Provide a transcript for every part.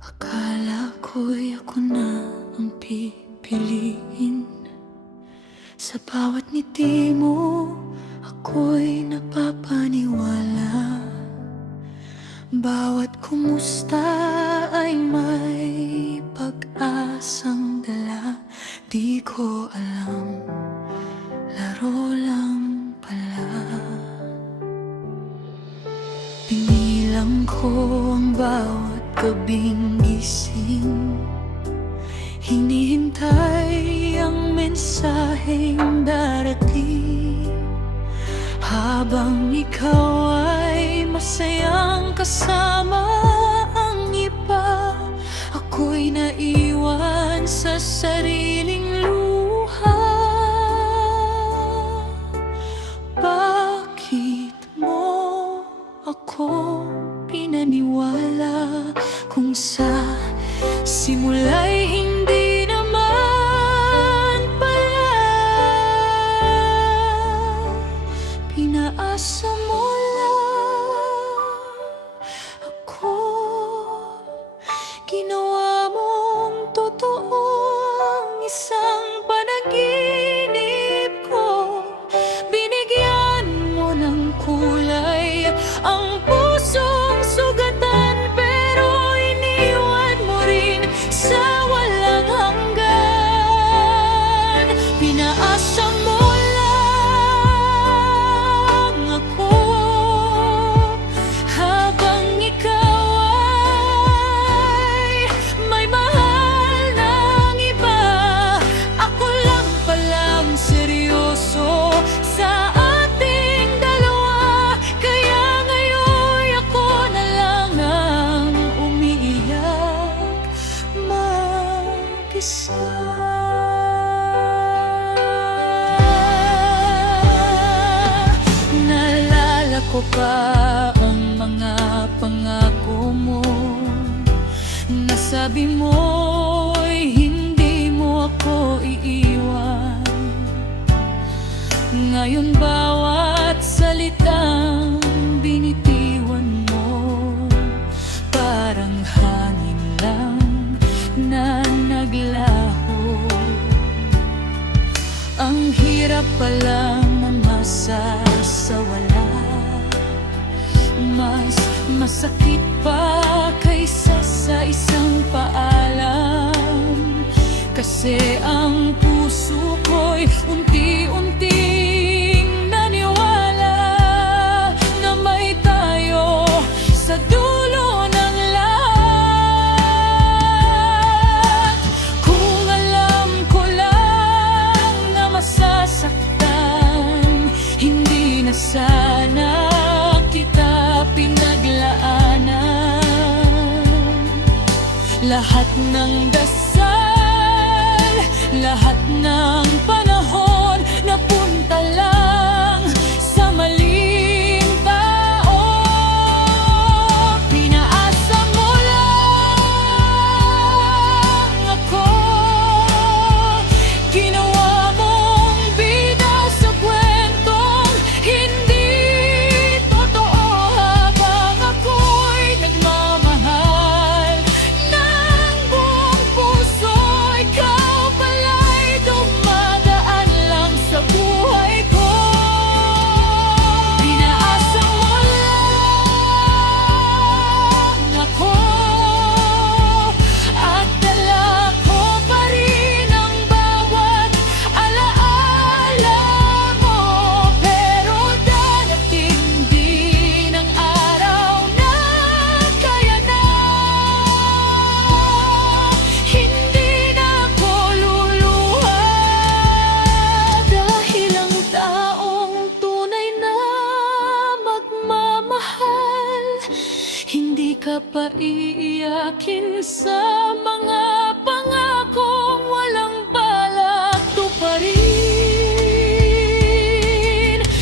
Akala ko'y ako na ang pipiliin. Sa bawat ngiti mo, ako'y napapaniwala. Bawat kumusta ay may pag-asang dala. Di ko alam, laro lang pala. Pinilang ko ang bawat gabing gising, hinihintay ang mensaheng darating. Habang ikaw ay masayang kasama ang iba, ako'y naiwan sa sariling luha. Bakit mo ako pinaniwala kung sa simula'y hindi naman pala? Pinaasa mo lang ako, ginawa mong totoo ang isang panaginip ko. Binigyan mo ng kulay ang pusong sugatan, pero iniwan mo rin sa walang hanggan. Pinaasa mo lang ako habang ikaw ay may mahal ng iba. Ako lang palang seryoso sa ating dalawa, kaya ngayon ako na lang ang umiiyak mag-isa. Naalala ko pa ang mga pangako mo. Nasabi mo'y hindi mo ako iiwan. Ngayon bawat salitang binitiwan mo, parang hangin lang na naglaho. Ang hirap palang masasawala, mas masakit pa kaysa sa isang paalam. Kasi ang puso ko'y unti-unting naniwala na may tayo sa dulo ng lahat. Kung alam ko lang na masasaktan, hindi na sana kita pinaglaanan. Lahat ng dasal, lahat ng panahon napunta lang sa maling tao. Pinaasa mo lang ako, ginawa mong bida sa kwentong hindi totoo. Habang ako'y nagmamahal ng buong puso, ikaw pala'y dumadaan lang sa buhay ko. Pinaasa mo lang ako, at dala ko pa rin ang bawat alaala mo. Pero darating din ang araw na kaya na hindi na ako luluha. Dahil ang taong tunay na magmamahal, hindi ka pa iiyakin sa mga pangakong walang balak tuparin.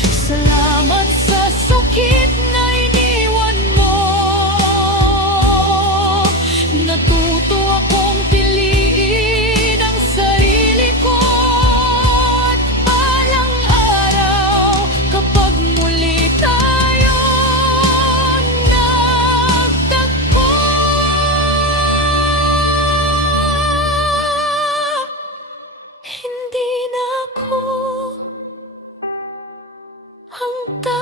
Salamat sa sakit na iniwan mo. Natuto akong piliin ang sarili ko, at balang araw kapag muli tayo nagtagpo, tayo